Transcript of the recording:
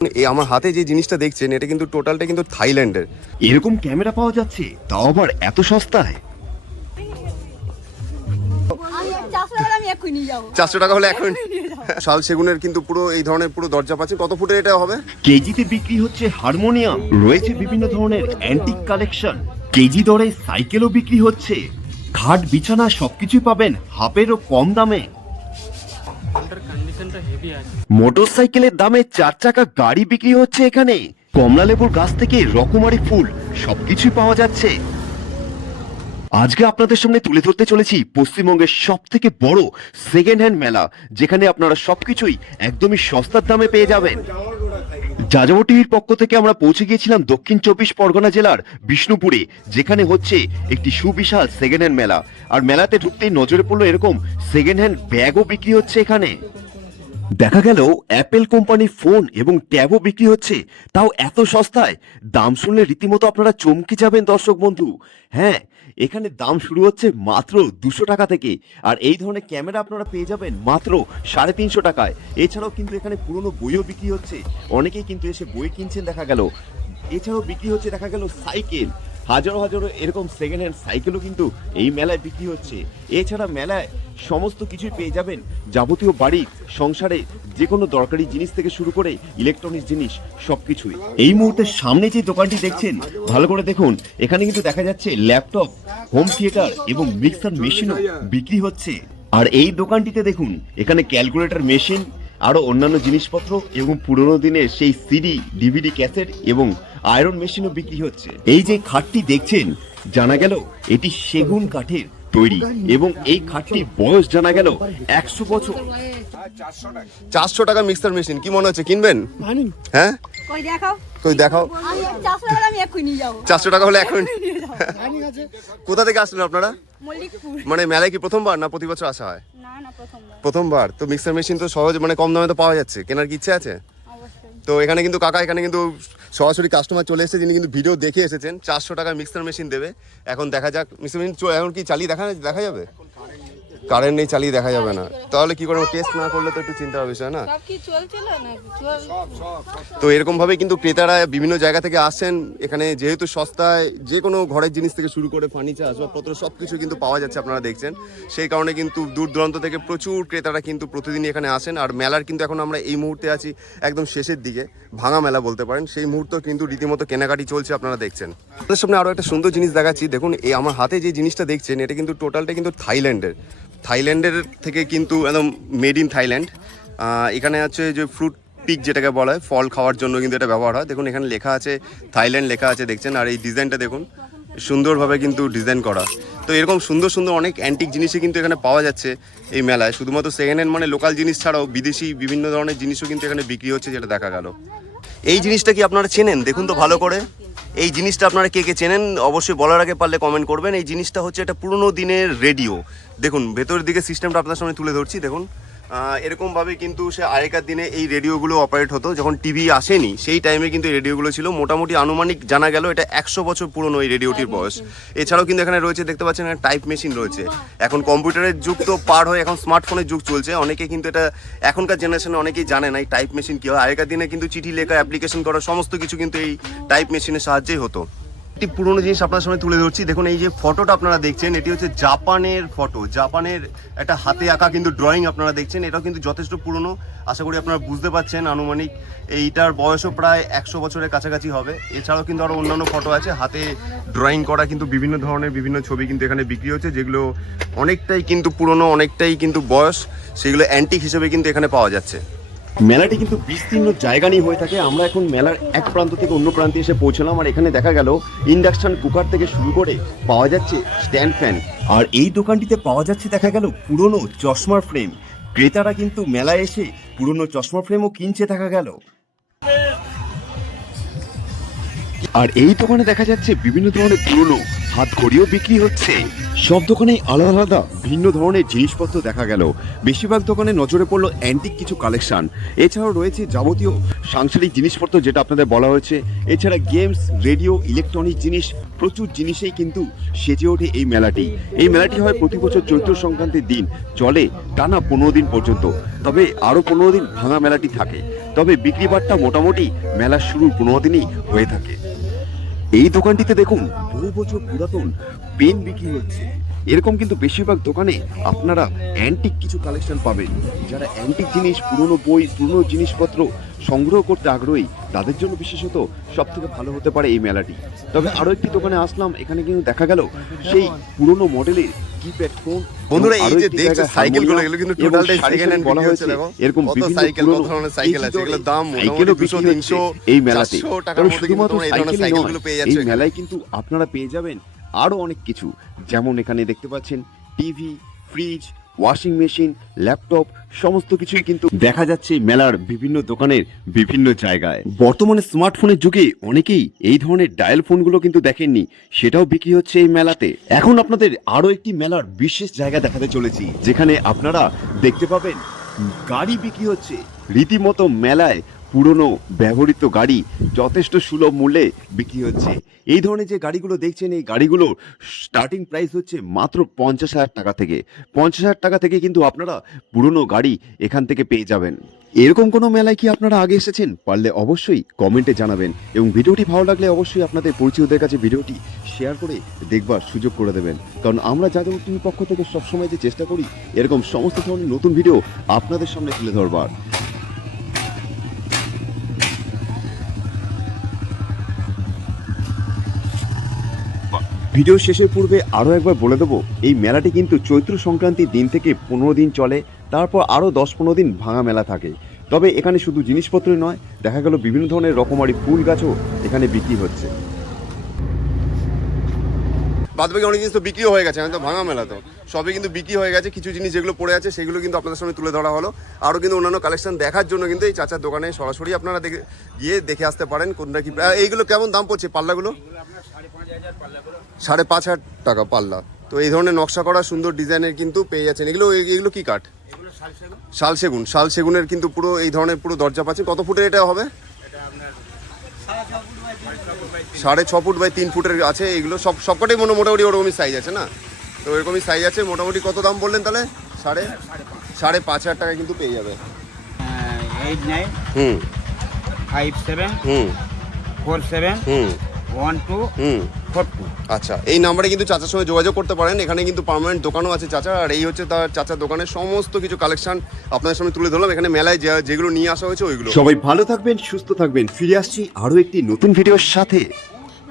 এই আমার হাতে যে জিনিসটা দেখছেন এটা কিন্তু টোটালটা কিন্তু থাইল্যান্ডের। এরকম ক্যামেরা পাওয়া যাচ্ছে, তাও আবার এত সস্তায়। 400 টাকা হলে এখন শাল সেগুনের কিন্তু পুরো এই ধরনের পুরো দরজা পাচ্ছে। কত ফুটের এটা হবে? কেজিতে বিক্রি হচ্ছে হারমোনিয়াম, রয়েছে বিভিন্ন ধরনের অ্যান্টিক কালেকশন, কেজি দরে সাইকেলও বিক্রি হচ্ছে। খাট বিছানা সবকিছুই পাবেন হাফেরও কম দামে। মোটরসাইকেলের দামে 4 চাকা গাড়ি বিক্রি হচ্ছে এখানে। কমলা লেবুর গাছ থেকে রকমারি ফুল সবকিছুই পাওয়া যাচ্ছে। আজকে আপনাদের সামনে তুলে ধরতে চলেছি পশ্চিমবঙ্গের সব থেকে বড় সেকেন্ড হ্যান্ড মেলা, যেখানে আপনারা সবকিছুই একদমই সস্তার দামে পেয়ে যাবেন। যাযাবর টিভির পক্ষ থেকে আমরা পৌঁছে গিয়েছিলাম দক্ষিণ 24 পরগনা জেলার বিষ্ণুপুরে, যেখানে হচ্ছে একটি সুবিশাল সেকেন্ড হ্যান্ড মেলা। আর মেলাতে ঢুকতেই নজরে পড়লো এরকম সেকেন্ড হ্যান্ড ব্যাগও বিক্রি হচ্ছে এখানে। দেখা গেল অ্যাপেল কোম্পানির ফোন এবং ট্যাবও বিক্রি হচ্ছে, তাও এত সস্তায়। দাম শুনলে রীতিমতো আপনারা চমকে যাবেন দর্শক বন্ধু। হ্যাঁ, এখানে দাম শুরু হচ্ছে মাত্র 200 টাকা থেকে। আর এই ধরনের ক্যামেরা আপনারা পেয়ে যাবেন মাত্র 350 টাকায়। এছাড়াও কিন্তু এখানে পুরনো বইও বিক্রি হচ্ছে, অনেকেই কিন্তু এসে বই কিনছেন দেখা গেল। এছাড়াও বিক্রি হচ্ছে দেখা গেল সাইকেল, হাজারো হাজারো এরকম সেকেন্ড হ্যান্ড সাইকেলও কিন্তু এই মেলায় বিক্রি হচ্ছে। এছাড়া মেলায় সমস্ত কিছুই পেয়ে যাবেন, যাবতীয় বাড়ির সংসারে যে কোনো দরকারি জিনিস থেকে শুরু করে ইলেকট্রনিক্স জিনিস সবকিছুই। এই মুহূর্তে সামনে যে দোকানটি দেখছেন ভালো করে দেখুন, এখানে কিন্তু দেখা যাচ্ছে ল্যাপটপ, হোম থিয়েটার এবং মিক্সার মেশিনও বিক্রি হচ্ছে। আর এই দোকানটিতে দেখুন, এখানে ক্যালকুলেটর মেশিন, আরো অন্যান্য জিনিসপত্র এবং পুরোনো দিনের সেই সিডি, ডিভিডি ক্যাসেট এবং আয়রন মেশিনও বিক্রি হচ্ছে। এই যে খাটটি দেখছেন, জানা গেল এটি সেগুন কাঠের তৈরি এবং এই খাটটির বয়স জানা গেল 100 বছর। 400 টাকা মিক্সার মেশিন, কি মনে হচ্ছে কিনবেন? হ্যাঁ, কই দেখাও। 400 টাকা হলে এখন কোথা থেকে আসলেন আপনারা? মানে মেলায় কি প্রথমবার না প্রতি বছর আসা হয়? প্রথমবার। তো মিক্সার মেশিন তো সহজ মানে কম দামে তো পাওয়া যাচ্ছে, কেনার কি ইচ্ছে আছে? তো এখানে কিন্তু কাকা এখানে কিন্তু সরাসরি কাস্টমার চলে এসেছে, যিনি কিন্তু ভিডিও দেখে এসেছেন। 400 টাকা মিক্সার মেশিন দেবে। এখন দেখা যাক মিক্সার মেশিন এখন কি চালিয়ে দেখা যাবে? কারেন্ট নেই, চালিয়ে দেখা যাবে না। তাহলে কি করে টেস্ট না করলে তো একটু চিন্তার বিষয় না। তো এরকম ভাবে কিন্তু ক্রেতারা বিভিন্ন জায়গা থেকে আসেন এখানে, যেহেতু সস্তায় যে কোনো ঘরের জিনিস থেকে শুরু করে ফার্নিচার, আসবাবপত্র সবকিছু কিন্তু পাওয়া যাচ্ছে, আপনারা দেখছেন। সেই কারণে কিন্তু দূর দূরান্ত থেকে প্রচুর ক্রেতারা কিন্তু প্রতিদিনই এখানে আসেন। আর মেলার কিন্তু এখন আমরা এই মুহূর্তে আছি একদম শেষের দিকে, ভাঙা মেলা বলতে পারেন। সেই মুহূর্তে কিন্তু রীতিমতো কেনাকাটি চলছে, আপনারা দেখছেন। আপনাদের সামনে আরো একটা সুন্দর জিনিস দেখাচ্ছি। দেখুন, এই আমার হাতে যে জিনিসটা দেখছেন এটা কিন্তু টোটালটা কিন্তু থাইল্যান্ডের থেকে কিন্তু একদম মেড ইন থাইল্যান্ড। এখানে আছে যে ফ্রুট পিক যেটাকে বলা হয়, ফল খাওয়ার জন্য কিন্তু এটা ব্যবহার হয়। দেখুন এখানে লেখা আছে থাইল্যান্ড লেখা আছে, দেখছেন। আর এই ডিজাইনটা দেখুন, সুন্দরভাবে কিন্তু ডিজাইন করা। তো এরকম সুন্দর সুন্দর অনেক অ্যান্টিক জিনিসই কিন্তু এখানে পাওয়া যাচ্ছে এই মেলায়। শুধুমাত্র সেকেন্ড হ্যান্ড মানে লোকাল জিনিস ছাড়াও বিদেশি বিভিন্ন ধরনের জিনিসও কিন্তু এখানে বিক্রি হচ্ছে, যেটা দেখা গেল। এই জিনিসটা কি আপনারা চেনেন? দেখুন তো ভালো করে, এই জিনিসটা আপনারা কে কে চেনেন অবশ্যই বলার আগে পারলে কমেন্ট করবেন। এই জিনিসটা হচ্ছে একটা পুরোনো দিনের রেডিও। দেখুন ভেতরের দিকে সিস্টেমটা আপনার সামনে তুলে ধরছি। দেখুন এরকমভাবে কিন্তু সে আগেকার দিনে এই রেডিওগুলো অপারেট হতো, যখন টিভি আসেনি সেই টাইমে কিন্তু এই রেডিওগুলো ছিল। মোটামুটি আনুমানিক জানা গেল এটা 100 বছর পুরনো এই রেডিওটির বয়স। এছাড়াও কিন্তু এখানে রয়েছে, দেখতে পাচ্ছেন, এখানে টাইপ মেশিন রয়েছে। এখন কম্পিউটারের যুগ তো পার হয়ে এখন স্মার্টফোনের যুগ চলছে। অনেকে কিন্তু এটা এখনকার জেনারেশনে অনেকেই জানে না এই টাইপ মেশিন কী হয়। আগেকার দিনে কিন্তু চিঠি লেখা, অ্যাপ্লিকেশন করা সমস্ত কিছু কিন্তু এই টাইপ মেশিনের সাহায্যেই হতো। একটি পুরনো জিনিস আপনার সামনে তুলে ধরছি। দেখুন এই যে ফটোটা আপনারা দেখছেন, এটি হচ্ছে জাপানের ফটো, জাপানের একটা হাতে আঁকা কিন্তু ড্রয়িং আপনারা দেখছেন। এটাও কিন্তু যথেষ্ট পুরনো, আশা করি আপনারা বুঝতে পারছেন। আনুমানিক এইটার বয়সও প্রায় 100 বছরের কাছাকাছি হবে। এছাড়াও কিন্তু আরও অন্যান্য ফটো আছে হাতে ড্রয়িং করা, কিন্তু বিভিন্ন ধরনের বিভিন্ন ছবি কিন্তু এখানে বিক্রি হচ্ছে, যেগুলো অনেকটাই কিন্তু পুরনো, অনেকটাই কিন্তু বয়স, সেগুলো অ্যান্টিক হিসেবে কিন্তু এখানে পাওয়া যাচ্ছে। মেলাটি কিন্তু বিস্তীর্ণ জায়গা নিয়ে হয়ে থাকে। আমরা এখন মেলার এক প্রান্ত থেকে অন্য প্রান্তে এসে পৌঁছলাম। আর এখানে দেখা গেল ইন্ডাকশন কুকার থেকে শুরু করে পাওয়া যাচ্ছে স্ট্যান্ড ফ্যান। আর এই দোকানটিতে পাওয়া যাচ্ছে দেখা গেল পুরনো চশমার ফ্রেম। ক্রেতারা কিন্তু মেলায় এসে পুরনো চশমা ফ্রেমও কিনছে দেখা গেল। আর এই দোকানে দেখা যাচ্ছে বিভিন্ন ধরনের পুরনো হাত ঘড়িও বিক্রি হচ্ছে। সব দোকানে আলাদা আলাদা ভিন্ন ধরনের জিনিসপত্র দেখা গেল। বেশিরভাগ দোকানে নজরে পড়লো অ্যান্টিক কিছু কালেকশন। এছাড়াও রয়েছে যাবতীয় সাংসারিক জিনিসপত্র যেটা আপনাদের বলা হয়েছে। এছাড়া গেমস, রেডিও, ইলেকট্রনিক জিনিস, প্রচুর জিনিসেই কিন্তু সেজে ওঠে এই মেলাটি। এই মেলাটি হয় প্রতি বছর চৈত্র সংক্রান্তির দিন, চলে টানা 15 দিন পর্যন্ত। তবে আরও 15 দিন ভাঙা মেলাটি থাকে। তবে বিক্রি বাট্টা মোটামুটি মেলার শুরুর 15 দিনই হয়ে থাকে। এই দোকানটিতে দেখুন বহু বছর পুরাতন পেন বিক্রি হচ্ছে। এরকম কিন্তু বেশিরভাগ দোকানে আপনারা অ্যান্টিক কিছু কালেকশন পাবেন। যারা অ্যান্টিক জিনিস, পুরনো বই, পুরনো জিনিসপত্র সংগ্রহ করতে আগ্রহী, তাদের জন্য বিশেষত সব থেকে ভালো হতে পারে এই মেলাটি। তবে আরও একটি দোকানে আসলাম, এখানে কিন্তু দেখা গেল সেই পুরনো মডেলের কিপ্যাড ফোন। বন্ধুরা এই যে দেখছো সাইকেলগুলো, এগুলো কিন্তু টোটালটাই সেকেন্ড হ্যান্ড বলা হয়েছে। দেখো এরকম কত বিভিন্ন সাইকেল, কত ধরনের সাইকেল আছে, এগুলোর দাম মোটামুটি 200-300 এই মেলাতে। 400 টাকার তবে মধ্যে কিন্তু শুধুমাত্র তোমরা এই ধরনের সাইকেলই সাইকেলগুলো নয়, পেয়ে এই যাচ্ছ। মেলায় কিন্তু আপনারা পেয়ে যাবেন আরো অনেক কিছু। যেমন এখানে দেখতে পাচ্ছেন TV, fridge, washing machine, laptop, সমস্ত কিছুই কিন্তু দেখা যাচ্ছে এই মেলার বিভিন্ন দোকানের বিভিন্ন জায়গায়। বর্তমানে স্মার্টফোনের যুগে অনেকেই এই ধরনের ডায়াল ফোনগুলো কিন্তু দেখেননি, সেটাও বিক্রি হচ্ছে এই মেলাতে। এখন আপনাদের আরো একটি মেলার বিশেষ জায়গা দেখাতে চলেছি, যেখানে আপনারা দেখতে পাবেন গাড়ি বিক্রি হচ্ছে। রীতিমতো মেলায় পুরনো ব্যবহৃত গাড়ি যথেষ্ট সুলভ মূল্যে বিক্রি হচ্ছে। এই ধরনের যে গাড়িগুলো দেখছেন, এই গাড়িগুলোর স্টার্টিং প্রাইস হচ্ছে মাত্র 50,000 টাকা থেকে। 50,000 টাকা থেকে কিন্তু আপনারা পুরনো গাড়ি এখান থেকে পেয়ে যাবেন। এরকম কোনো মেলায় কি আপনারা আগে এসেছেন? পারলে অবশ্যই কমেন্টে জানাবেন, এবং ভিডিওটি ভালো লাগলে অবশ্যই আপনাদের পরিচিতদের কাছে ভিডিওটি শেয়ার করে দেখবার সুযোগ করে দেবেন। কারণ আমরা যাদব টিভির পক্ষ থেকে সবসময় যে চেষ্টা করি এরকম সমস্ত ধরনের নতুন ভিডিও আপনাদের সামনে তুলে ধরবার। ভিডিও শেষের পূর্বে আরও একবার বলে দেবো, এই মেলাটি কিন্তু চৈত্র সংক্রান্তির দিন থেকে 15 দিন চলে, তারপর আরও 10-15 দিন ভাঙা মেলা থাকে। তবে এখানে শুধু জিনিসপত্রই নয়, দেখা গেল বিভিন্ন ধরনের রকমারি ফুল গাছও এখানে বিক্রি হচ্ছে। বাদবাকি অনেক জিনিস তো বিক্রিও হয়ে গেছে, আমি তো ভাঙা মেলা তো সবই কিন্তু বিক্রি হয়ে গেছে। কিছু জিনিস যেগুলো পড়ে আছে সেগুলো কিন্তু আপনাদের সামনে তুলে ধরা হলো। আরও কিন্তু অন্যান্য কালেকশন দেখার জন্য কিন্তু এই চাচার দোকানে সরাসরি আপনারা গিয়ে দেখে আসতে পারেন কোনটা কি। এইগুলো কেমন দাম পড়ছে পাল্লাগুলো? 5,500 টাকা পাল্লা। তো এই ধরনের নকশা করা সুন্দর ডিজাইনের কিন্তু পেয়ে যাচ্ছেন। এগুলো কি কাঠ? শাল সেগুন। শাল সেগুনের কিন্তু পুরো এই ধরনের পুরো দরজা পাচ্ছেন। কত ফুটের এটা হবে? 6.5 ফুট বাই 3 ফুটের আছে। এগুলো সবকটাই মোটামুটি ওরকমই সাইজ আছে না? তো এরকমই সাইজ আছে। মোটামুটি কত দাম বললেন তাহলে? 5,500 টাকায় কিন্তু পেয়ে যাবে। 89 হুম 57 হুম 47 হুম 12 হুম 42। আচ্ছা, এই নাম্বারে কিন্তু চাচার সঙ্গে যোগাযোগ করতে পারেন। এখানে কিন্তু পার্মানেন্ট দোকানও আছে চাচা। আর এই হচ্ছে তার চাচার দোকানের সমস্ত কিছু কালেকশন আপনাদের সামনে তুলে ধরলাম। এখানে মেলায় যেগুলো নিয়ে আসা হয়েছে ওইগুলো। সবাই ভালো থাকবেন, সুস্থ থাকবেন। ফিরে আসছি আরো একটি নতুন ভিডিওর সাথে।